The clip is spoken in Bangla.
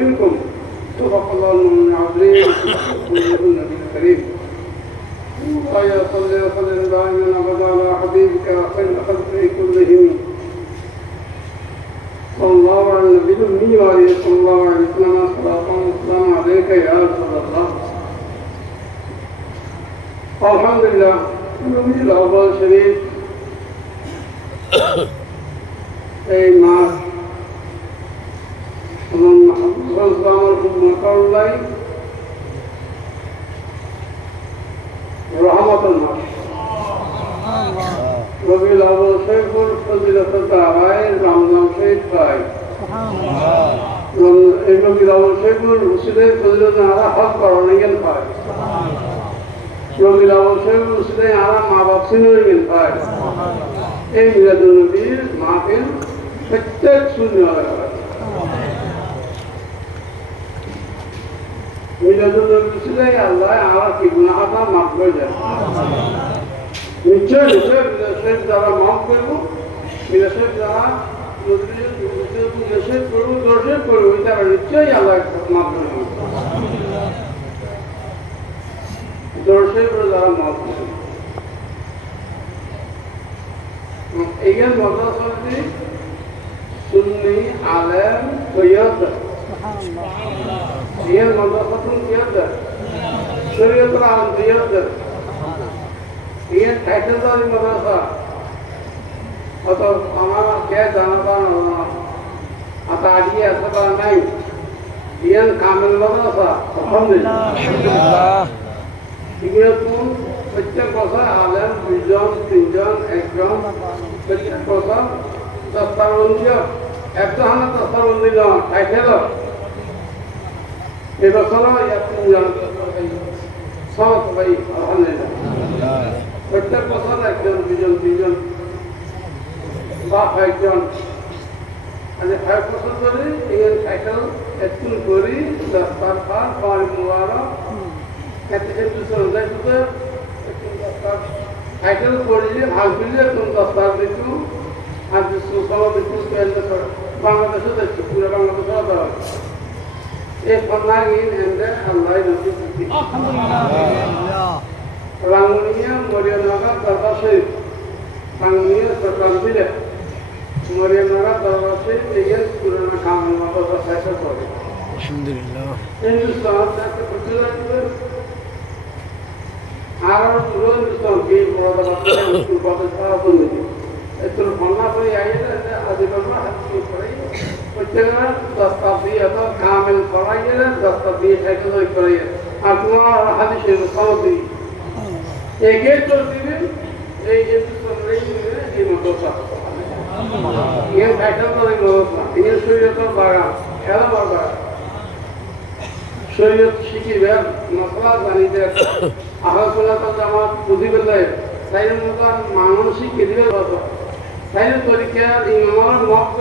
منكم صدق الله العظيم النبي الكريم ويا صلى وسلم دائما ابدا على حبيبك خير خلقه كلهم صلى الله على النبي الأمي وعليه صلى الله عليه وسلم صلاة والسلام عليك يا رسول الله الحمد لله নবী আউয়াল শরীফ এই মাস আমার মকাউলাই রহমতুল মাস নবী আউয়াল শরীফুল ফজিলত তারায় রমজান শরীফ পাই এই নবী আউয়াল শরীফুল রসুলের ফজিলত আলা হক করণীয় পাই রবিউল আউয়াল শরীফুল রসুলের আলা মা বাপ সিনিয়র পাই এই মিলাদুন নবীর মাহফিল প্রত্যেক শূন্য মিলাদুন নবী রসুলের আল্লাহ আমার কি গুনাহটা মাফ করে দেয় নিশ্চয় নিশ্চয় মিলাদ শরীফ যারা মাফ করবো মিলাদ শরীফ যারা দর্শন করবো তারা নিশ্চয়ই আল্লাহ মাফ করে দেবে দর্শন করে যারা মাফ করবে এইখান মাদ্রাসাটি সুন্নি আলেম সৈয়দ এইখান মাদ্রাসাতুন সৈয়দ শরীয়তুল আলম সৈয়দ এইখান টাইটেলদারি মাদ্রাসা অত আমার কে জানাতা আতা আগে আসবা নাই এইখান কামিল মাদ্রাসা আলহামদুলিল্লাহ এগুলো প্রত্যেক বছর আলেম দুইজন তিনজন একজন প্রত্যেক বছর দস্তারবন্দি একজন দস্তারবন্দি টাইটেল এবছরও তিনজন সব ভাই আলহামদুলিল্লাহ প্রত্যেক বছর একজন দুজন তিনজন বা একজন মানে 5 বছর ধরে এই টাইটেল একটু করি দস্তার পার পাঁচ মুবারক টাইটেল পড়লে ভাল করলে তুমি দস্তার দেখু আর সুসম দেখু বাংলাদেশে দেখছি পুরো বাংলাদেশে ধরা এই ফর্নাগিন এন্ড আল্লাহ নবী রাঙ্গুনিয়া মরিয়নগর দরবার শরীফ রাঙ্গুনিয়া সরকার দিলে মরিয়নগর দরবার শরীফ এই পুরোনো কামেল মাদ্রাসা সাইকেল করে আলহামদুলিল্লাহ হিন্দুস্তান থেকে প্রচুর আর পুরো হিন্দুস্তান কে বড় বড় স্কুল কলেজ ছাড়া বন্ধ একটু ফোনা করে আইলে আদিবাসী হাতি করে প্রত্যেকটা দস্তার দিয়ে তো কামেল করাই গেলে দস্তার দিয়ে সাইকেল করে আর তোমার হাদিসের সমাধি এগিয়ে চল দিবে এই হিন্দুস্তান এই মাদ্রাসা এই সাইকেল করে মাদ্রাসা এই শরীয়তের বাগান খেলা বাগান শরীয়ত শিখিবে মশলা জানিতে আহ্লাদ জামাত বুঝিবে তাইর মতো মানুষ শিখে দিবে তাইর তরিকা ইমামের মত